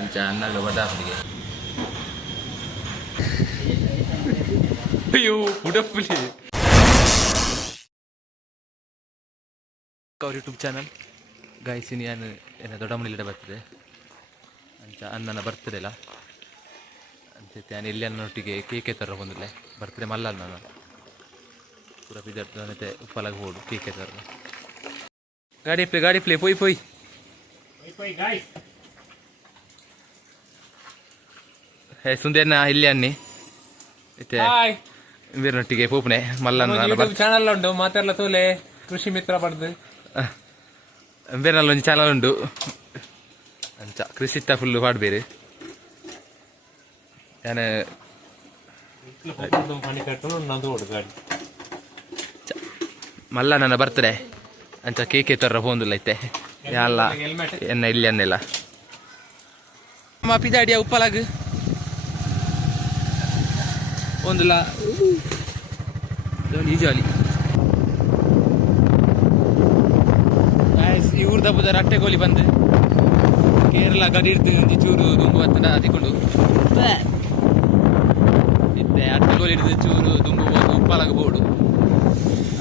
ಅಂಚ ಅನ್ನಗ ಬಡಾಫ್ಲಿಗೆ ಅಯ್ಯೋ ಉಡಫ್ಲಿ ಅವ್ರ ಯೂಟ್ಯೂಬ್ ಚಾನಲ್ ಗಾಯ್ಸಿನಿ ನಾನು ಏನ ದೊಡ್ಡ ಮನೆಯಲ್ಲಿ ಬರ್ತದೆ ಅಂಚ ಅನ್ನನ ಬರ್ತದೆ ಇಲ್ಲ ಅಂತ ನಾನು ಇಲ್ಲಿ ಅನ್ನೊಟ್ಟಿಗೆ ಕೇಕೆ ತರ ಬಂದಿಲ್ಲ ಬರ್ತದೆ ಮಲ್ಲ ನಾನು ಪೂರ ಬಿದ್ದರ್ತು ಮತ್ತೆ ಉಪ್ಪಲಾಗ ಹೋಡು ಕೇಕೆ ತರ ಗಾಡಿ ಪ್ಲೇ ಪೋಯ್ ಪೋಯ್ ಹೇ ಸುಂದೇನ ಇಲ್ಲಿ ಅನ್ನಿ ಮತ್ತೆ ವೀರನೊಟ್ಟಿಗೆ ಪೋಪನೆ ಮಲ್ಲ ಚಾನಲ್ ಉಂಟು ಮಾತೆಲ್ಲ ತೋಲೆ ಕೃಷಿ ಮಿತ್ರ ಪಡೆದು ಬೇರೆಲ್ಲ ಒಂದು ಚಾನಲ್ ಉಂಟು ಅಂಚ ಕೃಷಿ ಇತ್ತ ಫುಲ್ಲು ಪಾಡ್ಬೇರು ನಾನು ಮಲ್ಲ ನನ್ನ ಬರ್ತಡೆ ಅಂಚ ಕೇಕೆ ತರ ಹೋಂದಿಲ್ಲ ಐತೆ ಎಲ್ಲ ಎನ್ನ ಇಲ್ಲಿ ಅನ್ನೆಲ್ಲ ಪಿದಾಡಿಯ ಉಪ್ಪಲಾಗ ಒಂದಿಲ್ಲ ಈಜಾಲಿ ಇವ್ರ ದಬ್ಬದ ರಟ್ಟೆಗೋಲಿ ಬಂದು ಕೇರಳ ಗಡಿ ಇರ್ತೀವಿ ಚೂರು ದುಂಬು ಹತ್ತನ ಹತ್ತಿಕೊಂಡು ಇತ್ತೆ ಅಟ್ಟೆಗೋಲಿ ಹಿಡಿದು ಚೂರು ದುಂಬು ಹೋಗಿ ಉಪ್ಪಲಾಗ ಬೋಡು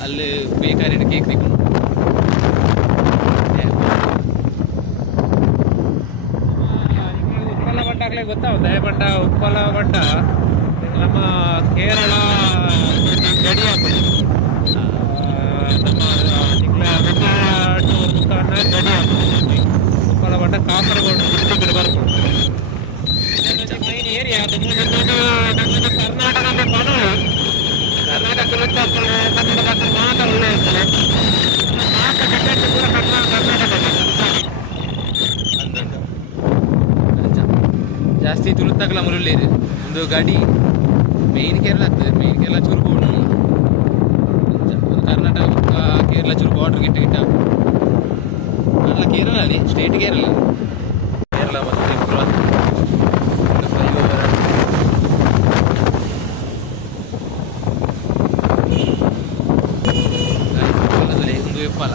ಅಲ್ಲಿ ಬೇಕಾರಿ ಕೇಕ್ ತಿಕ್ಕೊಂಡು ಉಪ್ಪಲ ಬಂಡಾಗ್ಲೇ ಗೊತ್ತಾಗುತ್ತೆ ಬಟ್ ಉಪ್ಪಲ ಬಂಡ ನಮ್ಮ ಕೇರಳ ಗಡಿ ಆಗ್ತದೆ ನಮ್ಮ ಉಪ್ಪಲ ಬಂಡ ಕಾಸರಗೋಡು ಕಡೆ ಬರ್ಬೋದು ಮೈನ್ ಏರಿಯಾ ಕರ್ನಾಟಕದ ಕರ್ನಾಟಕ ಕನ್ನಡ ಮಾತ್ರ ಒಳ್ಳೆ ಇರ್ತದೆ ಜಾಸ್ತಿ ತುಳುತ್ತಾಗಲ್ಲ ಮುರುಳ್ಳೇರು ಒಂದು ಗಾಡಿ ಮೇನ್ ಕೇರಳ ಆಗ್ತದೆ ಮೇನ್ ಕೇರಳ ಚೂರು ಬೋರ್ಡ್ ಕರ್ನಾಟಕ ಕೇರಳ ಚೂರು ಬಾರ್ಡರ್ ಗಿಟ್ಟ ಅಲ್ಲ ಕೇರಳ ಅಲ್ಲಿ ಸ್ಟೇಟ್ ಕೇರಳ ಮಸ್ತ್ ಇಂಪ್ರೂವ್ ಒಂದು ವಿಪ್ಪಲ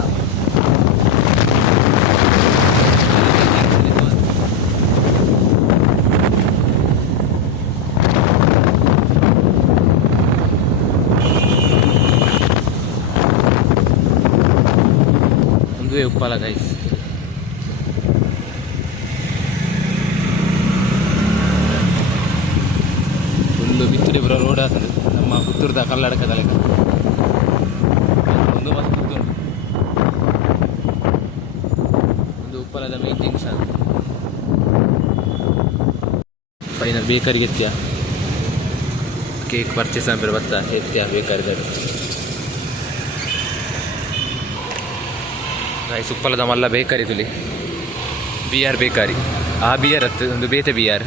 ಉಪ್ಪಲ ಗೈಸ್ ಫುಲ್ಲು ಬಿತ್ತುಡಿ ಬರೋ ರೋಡ್ ಆಗ್ತದೆ ನಮ್ಮ ಪುತ್ತೂರದ ಕಲ್ಲಡಕದ ಲೆಕ್ಕ ಒಂದು ಮಸ್ತ್ ಉಂಟು ಒಂದು ಉಪ್ಪಲದ ಮೇನ್ ಜಂಕ್ಷನ್ ಫೈನಲ್ ಬೇಕರಿಗೆ ಎತ್ಯ ಕೇಕ್ ಪರ್ಚೇಸ್ ಅಂದ್ರೆ ಬರ್ತಾ ಎತ್ಯ ಬೇಕಾರಿದ್ದಾರೆ ಗೈಸ್ ಉಪ್ಪಲದ ಮಲ್ಲ ಬೇಕರಿ ತುಲಿ ಬಿಆರ್ ಬೇಕರಿ ಆ ಬಿಯರ್ ಹತ್ತು ಒಂದು ಬೇತೆ ಬಿಆರ್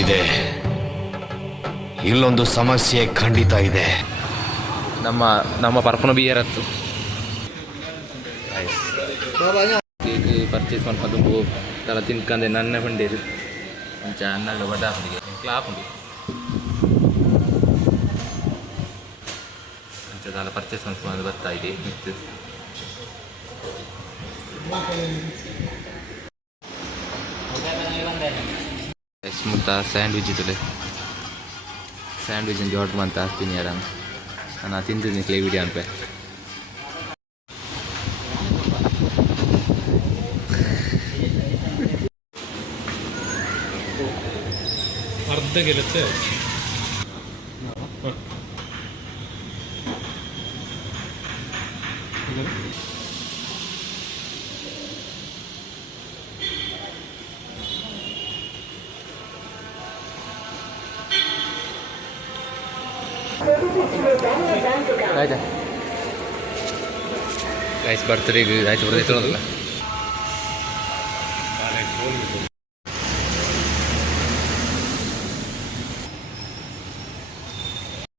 ಇದೆ ಇಲ್ಲೊಂದು ಸಮಸ್ಯೆ ಖಂಡಿತ ಇದೆ ನಮ್ಮ ಪರ್ಪನ ಬಿಯರ್ ಹತ್ತು ಕೇಕ್ ಪರ್ಚೇಸ್ ಮಾಡ್ಕೊಂಡು ತಲ ತಿನ್ಕಂದೆ ನನ್ನ ಬಂಡೇರು ಅಂಚ ಅನ್ನಗಳು ಬಡಾಫ್ಲಿಗೆ ಕ್ಲಾಪುಂಡು ಅಂಚದಲ್ಲ ಪರ್ಚೇಸ್ ಮಾಡ್ಕೊಂಡು ಬರ್ತಾ ಇದೆ ಮಿತ್ತು ಮುತ್ತ ಸ್ಯಾಂಡ್ವಿಚ್ ಇತ್ತು ಸ್ಯಾಂಡ್ವಿಚ್ ಆರ್ಡರ್ ಮಾಡ್ತ ಹಾಕ್ತೀನಿ ಯಾರ ನಾನು ತಿಂತಿದ್ದೀನಿ ಕ್ಲೇ ವಿಡಿಯೋ ಅನ್ಪೆ ಅರ್ಧ ಗೆಲ್ಲುತ್ತೆ ಆಯ್ತಾ ಗೈಸ್ ಬರ್ತ್ಡೇಗೆ ಆಯ್ತು ಬರ್ತೈತಲ್ಲ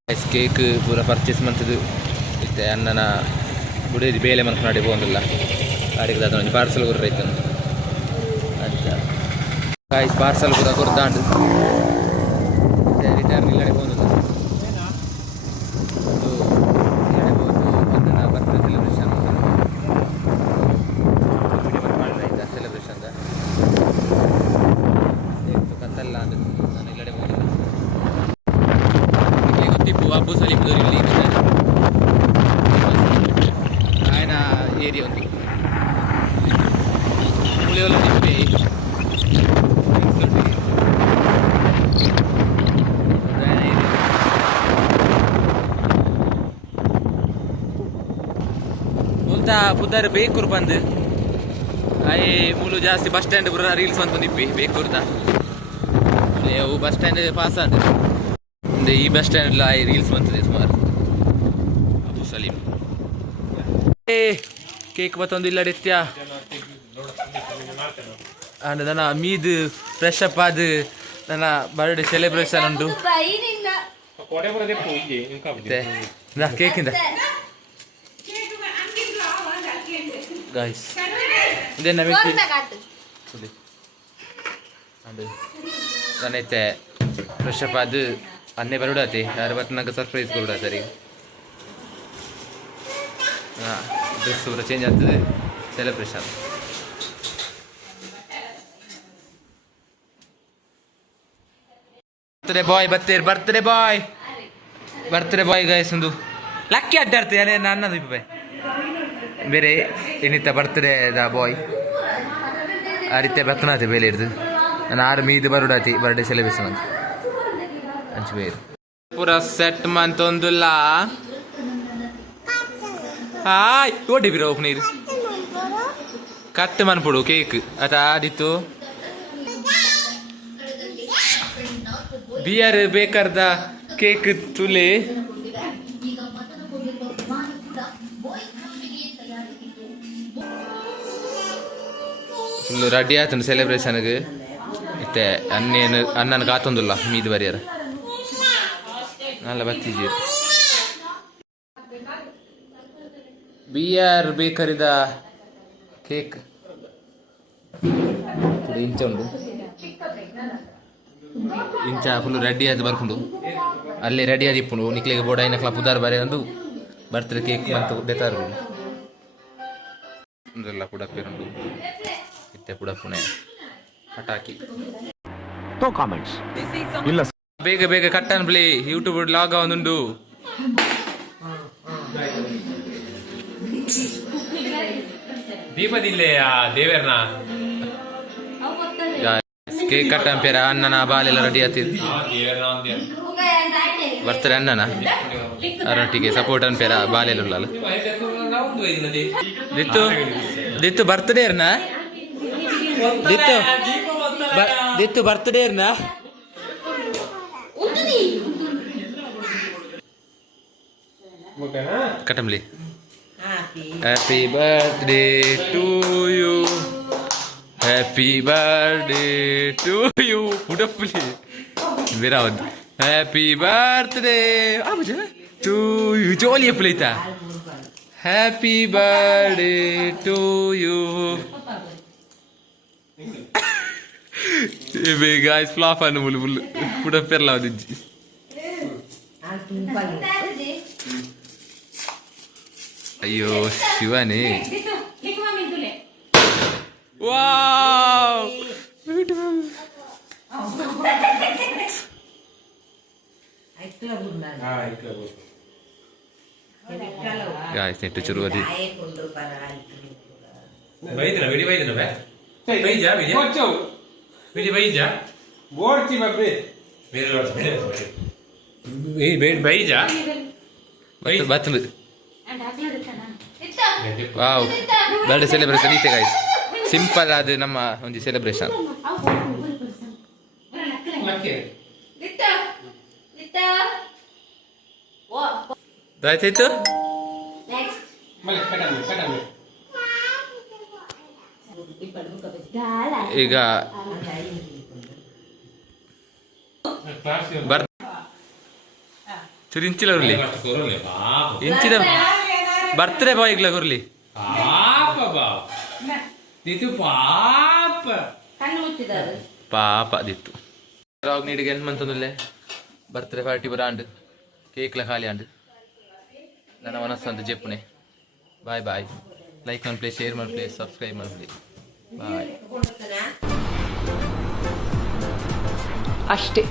ಗೈಸ್ ಕೇಕ್ ಪೂರ ಪರ್ಚೇಸ್ ಮಂತದ್ದು ಇತ್ತೆ ಅನ್ನನ ಬುಡೇದಿ ಬೇಲೆ ಮನಸ್ಸು ಮಾಡಿ ಹೋಗಿಲ್ಲ ಗಾಡಿಗೆ ಒಂದು ಪಾರ್ಸಲ್ ಕೂಡ ರೈತ ಅಂತ ಗೈಸ್ ಪಾರ್ಸಲ್ ಕೂಡ ಕೊಡ್ತಾಂಡು ರಿಟರ್ನ್ ಇಲ್ಲಡೆ ಹೋಗಿಲ್ಲ ಸೆಲೆಬ್ರೇಷನ್ ಅಬ್ಬು ಸಲೀಮ್ದವ್ರು ಇಲ್ಲಿ ಇದ್ದಾರೆ ఆయన ಏರಿಯಾ ಒಂದು పులివెల నింపి ಮುಲ್ತಾ ಪುದರ್ ಬೇಕೂರು ಬಂದು ಅಯ್ಯ ಮುಲು ಜಾಸ್ತಿ ಬಸ್ ಸ್ಟ್ಯಾಂಡ್ ಬರ ರೀಲ್ಸ್ ಅಂತ ನಿಪ್ಪಿ ಬೇಕೂರ್ದ ಅವು ಬಸ್ ಸ್ಟ್ಯಾಂಡ್ ಪಾಸ್ ಆದ ಈ ಬಸ್ ಸ್ಟ್ಯಾಂಡ್ ರೀಲ್ಸ್ ಬಂತದೆ ಸುಮಾರು ಅಬು ಸಲೀಮ್ ಕೇಕ್ ಮತ್ತೊಂದು ಇಲ್ಲ ರಿತ್ಯ ಅಂಡ್ ನನ್ನ ಮೀದು ಫ್ರೆಶ್ ಅಪ್ ಆದ ನನ್ನ ಬರ್ಡೇ ಸೆಲೆಬ್ರೇಷನ್ ಉಂಟು ಕೇಕಿಂದ ಗಾಯ್ಸ್ ಇದೇ ನಮಗೆ ನನ್ನೈತೆ ಫ್ರೆಶ್ ಅಪ್ ಆದ ಅನ್ನೇ ಬರುಡಾತಿ ಯಾರು ಬಟ್ ನಂಗೆ ಸರ್ಪ್ರೈಸ್ ಕೊಡ ಸರಿ ಹಾಂ ಡ್ರೆಸ್ ಪೂರ ಚೇಂಜ್ ಆಗ್ತದೆ ಸೆಲೆಬ್ರೇಷನ್ ಬರ್ತ್ಡೇ ಬಾಯ್ ಗಾಯ್ಸ್ ಒಂದು ಲಕ್ಕಿ ಅಡ್ಡಾಡ್ತೇನೆ ನನ್ನದು ಇಪ್ಪ ಬೇರೆ ಏನಿತ್ತ ಬರ್ತ್ಡೇದ ಬಾಯ್ ಆ ರೀತಿ ಬರ್ತನಾತೆ ಬೇಲೆ ಇರ್ದು ನಾನು ಆರು ಮೀದು ಬರುಡಾತಿ ಬರ್ಡೇ ಸೆಲೆಬ್ರೇಷನ್ ಅಂತ ಅಂಚು ಬೇರು ಪೂರ ಸೆಟ್ ಮಂತೊಂದುಲ್ಲ ಹಾಯ್ ಓಡಿ ಬಿರೋ ನೀರು ಕಟ್ ಮನ್ಪುಡು ಕೇಕ್ ಅದ ಆದಿತ್ತು ಬಿಯರ್ ಬೇಕಾರ್ದ ಕೇಕ್ ತುಲೆ ಫುಲ್ಲು ರೆಡಿ ಆಯ್ತು ಸೆಲೆಬ್ರೇಷನ್ಗೆ ಮತ್ತೆ ಅನ್ನನ ಕಾತೊಂದಿಲ್ಲ ಮೀದು ಬರಿಯಾರ നല്ല ಬತ್ತಿದ್ದೀರಿ ಬಿಯರ್ ಬೇಕರಿದ ಕೇಕ್ ಇಂಚ ಉಂಟು ಇಂಚ ಫುಲ್ ರೆಡಿ ಆಯ್ತು ಬರ್ಕೊಂಡು ಅಲ್ಲಿ ರೆಡಿ ಆಗಿ ಇಪ್ಪುಂಡು ನಿಕ್ಲಿಗೆ ಬೋಡ ಐನಕ್ಲ ಪುದಾರ್ ಬರೆ ಅಂದು ಬರ್ತ್ಡೇ ಕೇಕ್ ಅಂತ ದೇತಾರು ಅಂದ್ರೆಲ್ಲ ಪುಡಪ್ಪಿರುಂಡು ಇತ್ತೆ ಪುಡಪ್ಪುಣೆ ಪಟಾಕಿ ಇಲ್ಲ ಬೇಗ ಬೇಗ ಕಟ್ಟನ್ ಪ್ಲೇ ಯೂಟ್ಯೂಬ್ ಲಾಗ್ ಆವೊಂದುಂಡು ದೀಪದಿಲ್ಲೇ ದೇವೇರ್ನ ಕೇಕ್ ಕಟ್ಟನ್ ಪೇರ ಅಣ್ಣನ ಬಾಲೆಲ್ಲ ರೆಡಿ ಆತಿದ್ ಬರ್ತಾರೆ ಅಣ್ಣನ ಅರೊಟ್ಟಿಗೆ ಸಪೋರ್ಟ್ ಅನ್ಪೇರ ಬಾಲೆಲ್ಲ ದಿತ್ತು ದಿತ್ತು ಬರ್ತ್ಡೇ ಇರ್ನ ದಿತ್ತು ದಿತ್ತು ಬರ್ತ್ಡೇ ಇರ್ನ ಕಟಮ್ಲಿ happy birthday to you happy birthday to you ಉಡಪ್ಪಲಿ ಬೇರಾವದ್ದು ಹ್ಯಾಪಿ ಬರ್ತ್ಡೇ ಟು ಯು ಜೋಲಿ ಎಪ್ಪಲೈತಾ happy birthday to you guys flop ಅನ್ನು ಮುಲು ಮುಲು ಉಡಪ್ಪೆರ್ಲ ಅವದಿಜ್ಜಿ ಅಯ್ಯೋ ಶಿವನೇ ವಾವ್ ಗಾಯ್ಸ್ ನೆಟ್ಟು ಚುರುವದಿ ಬೈದಿನ ವಿಡಿ ಬೈದಿನ ಬೇ ಬೈಜಾ ವಿಡಿ ಕೊಚ್ಚು ವಿಡಿ ಬೈಜಾ ಬೋರ್ಚಿ ಬಬ್ರೆ ಬೇರೆ ಬೇಡ ಬೈಜಾ ಬತ್ತಂದು ವಾವ್ ಬರ್ಡೇ ಸೆಲೆಬ್ರೇಷನ್ ಈತೆ ಗಾಯ್ಸ್ ಸಿಂಪಲ್ ಆದ ನಮ್ಮ ಒಂದು ಸೆಲೆಬ್ರೇಷನ್ ಆಯ್ತಾಯ್ತು ಈಗ ಚೂರು ಇಂಚಿಲ ಉರ್ಲಿ ಇಂಚಿದ ಬರ್ತ್ಡೇ ಬಾಯ್ಗ್ಲ ಉರ್ಲಿ ಪಾಪ ದಿತ್ತು ರಾಗ್ ನೀಡಿಗೆ ಏನು ಮಂತಂದುಲ್ಲೆ ಬರ್ತ್ಡೇ ಪಾರ್ಟಿ ಬರಾಂಡ್ ಕೇಕ್ಲ ಖಾಲಿ ಆಂಡ್ ನನ್ನ ಮನಸ್ಸು ಅಂತ ಜೆಪ್ಪುನೆ ಬಾಯ್ ಬಾಯ್ ಲೈಕ್ ಮಾಡಿ ಪ್ಲೇ ಶೇರ್ ಮಾಡಿ ಪ್ಲೇ ಸಬ್ಸ್ಕ್ರೈಬ್ ಮಾಡಿ ಪ್ಲೇ ಬಾಯ್ ಅಷ್ಟೇ.